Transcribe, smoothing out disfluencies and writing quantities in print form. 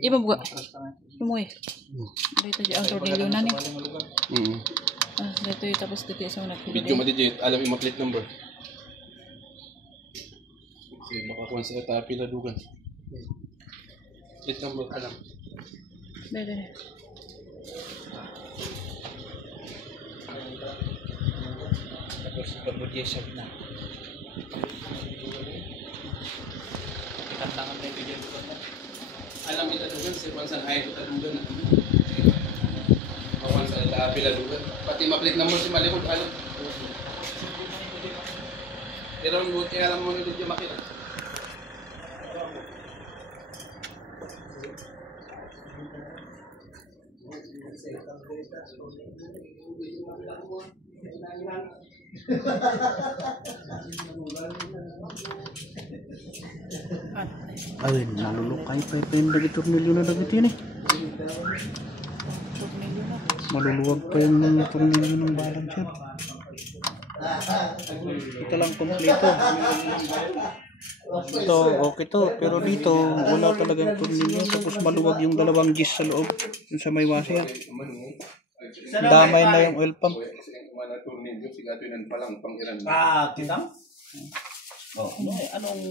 Iba buka. Lumoy. Dito di ang tornilyo na ni. Dito yung tapos dito sa una. Video mo dito, alam yung plate number. Kasi makakuha sa tapi na dugan. Plate number, alam. Dito. Tapos pag-budget siya na. Ikantangan na yung video ko. Alam kita dugan, si Pansan ay kita dugan. Kawan sa tapi na dugan. Pati ma-plate number si Malikod, alam. Pero ang buti alam mo na dito makita. Ay, nalulukay pa yung dagi tornilyo na dagit yun eh. Maluluwag pa yung mga tornilyo ng balancer. Ito lang kompleto. Ito, okay to. Pero dito, wala talagang tornilyo. Tapos maluwag yung dalawang gis sa loob. Yung sa may washer. Damay na yung oil pump. Kita? Oh, anong